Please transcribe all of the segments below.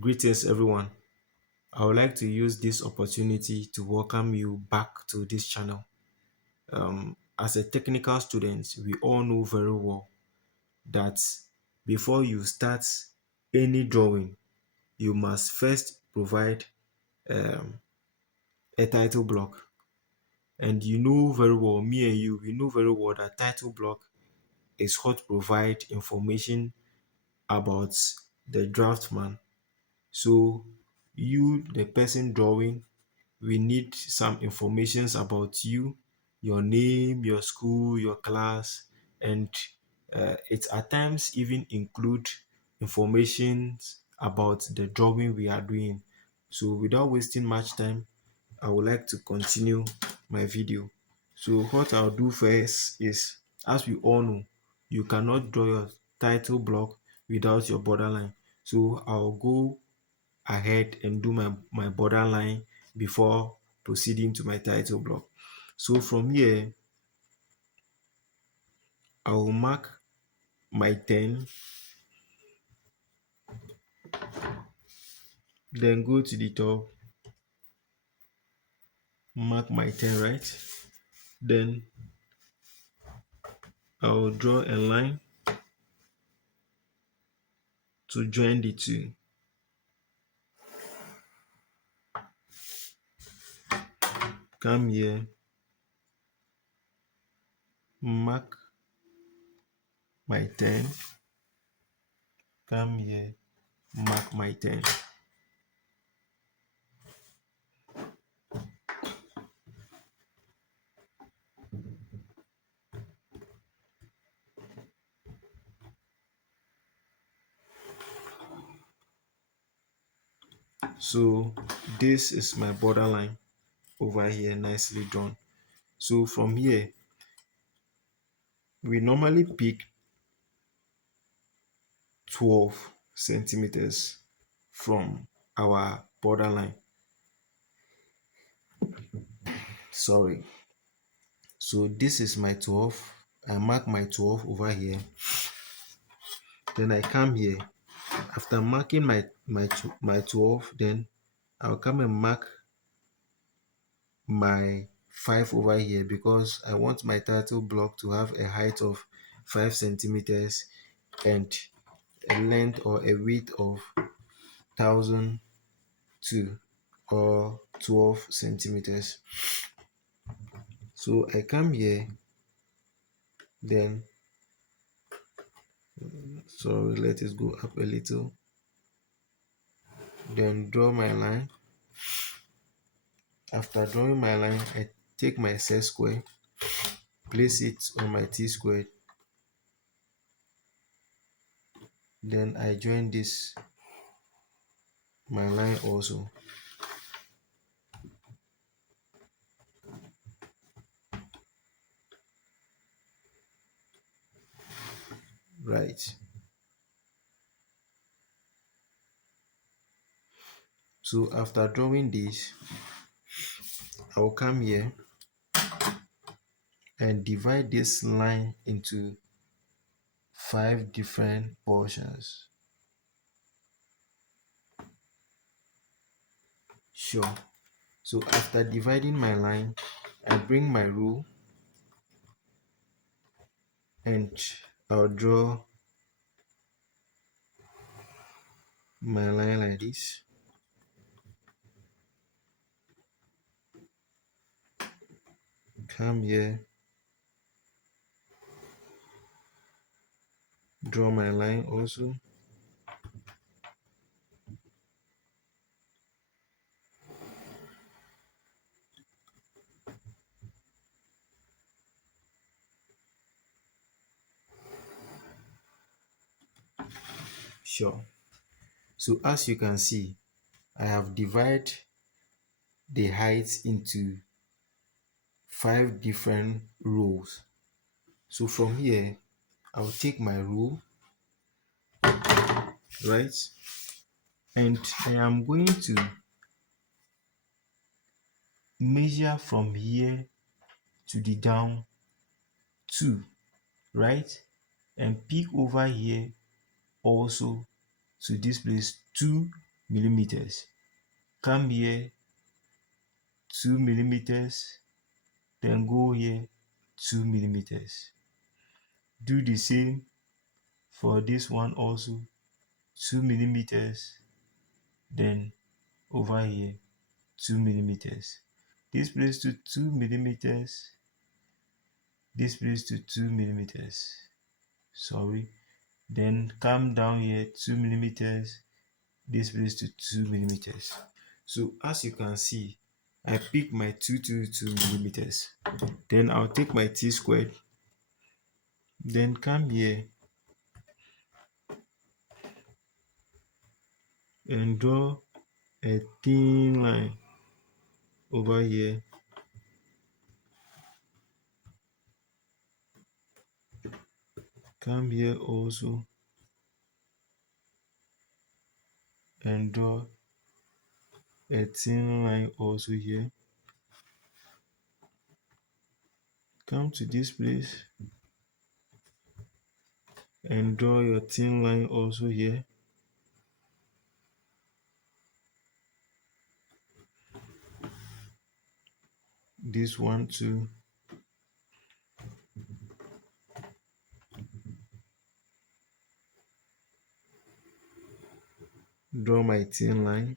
Greetings, everyone. I would like to use this opportunity to welcome you back to this channel. As a technical student, we all know very well that before you start any drawing, you must first provide a title block. And you know very well, me and you, we know very well that title block is what provide information about the draftman. So you, the person drawing, we need some informations about you, your name, your school, your class, and it at times even include information about the drawing we are doing. So without wasting much time, I would like to continue my video. So what I'll do first is, as we all know, you cannot draw your title block without your borderline. So I'll go ahead and do my borderline before proceeding to my title block. So from here, I will mark my 10, then go to the top, mark my 10, right? Then I will draw a line to join the two. Come here, mark my 10, come here, mark my 10. So this is my borderline over here, nicely drawn. So from here, we normally pick 12 centimeters from our borderline. Sorry. So this is my 12. I mark my 12 over here. Then I come here. After marking my 12, then I'll come and mark my 5 over here because I want my title block to have a height of 5 centimeters and a length or a width of 1002 or 12 centimeters. So I come here, then sorry, let us go up a little, then draw my line. After drawing my line, I take my set square, place it on my T squared, then I join this my line also. Right. So after drawing this, I will come here and divide this line into 5 different portions. Sure. So after dividing my line, I bring my rule and I'll draw my line like this. Come here, draw my line also. Sure. So as you can see, I have divided the height into 5 different rows. So from here, I'll take my rule, right? And I am going to measure from here to the down 2, right? And peek over here also to this place 2 millimeters. Come here 2 millimeters, then go here 2 millimeters. Do the same for this one also, 2 millimeters, then over here 2 millimeters. This place to 2 millimeters, this place to 2 millimeters. Sorry. Then come down here 2 millimeters, this place to 2 millimeters. So as you can see, I pick my 222 millimeters. Then I'll take my t squared, then come here and draw a thin line over here. Come here also and draw a thin line also here. Come to this place and draw your thin line also here. This one too. Draw my thin line.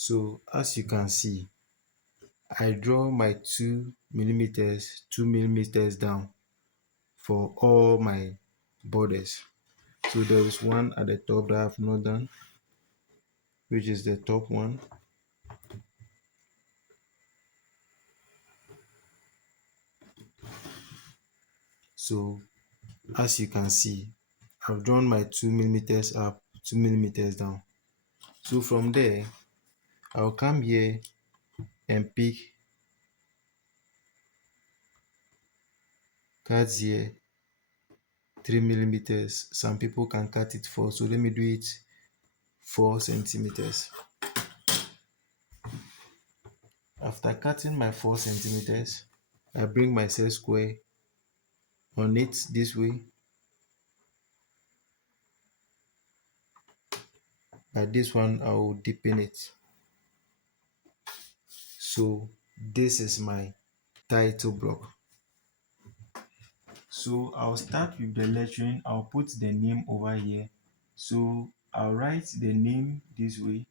So as you can see, I draw my 2 millimeters, 2 millimeters down for all my borders. So there is one at the top that I have not done, which is the top one. So as you can see, I've drawn my 2 millimeters up, 2 millimeters down. So from there, I'll come here and pick cuts here 3 millimeters. Some people can cut it 4, so let me do it 4 centimeters. After cutting my 4 centimeters, I bring my set square on it this way. By this one, I will deepen it. So this is my title block. So I'll start with the lettering. I'll put the name over here. So I'll write the name this way.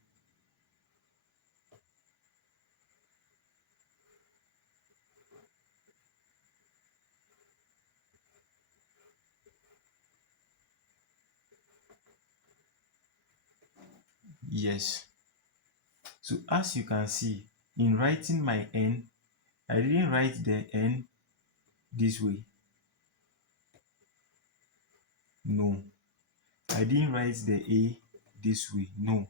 Yes. So as you can see, in writing my N, I didn't write the N this way. No. I didn't write the A this way. No.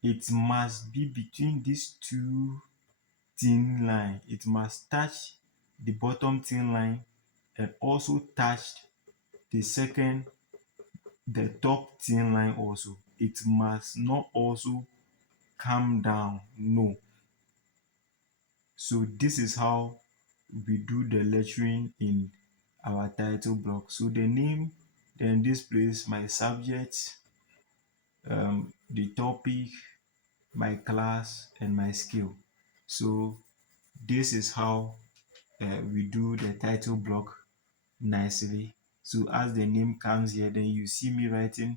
It must be between these two thin line. It must touch the bottom thin line and also touch the top thin line also. It must not also come down. No. So this is how we do the lettering in our title block. So the name, then this place, my subject, the topic, my class, and my skill. So this is how we do the title block nicely. So as the name comes here, then you see me writing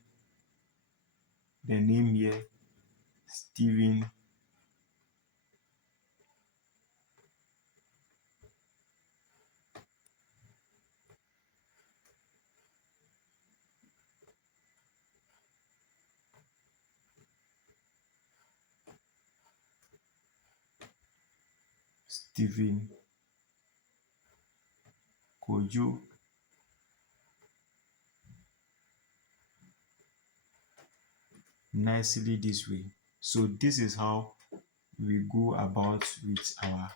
the name here, Stephen. Stephen Kojo. Nicely this way. So this is how we go about with our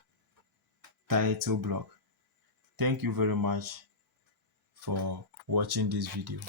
title block. Thank you very much for watching this video.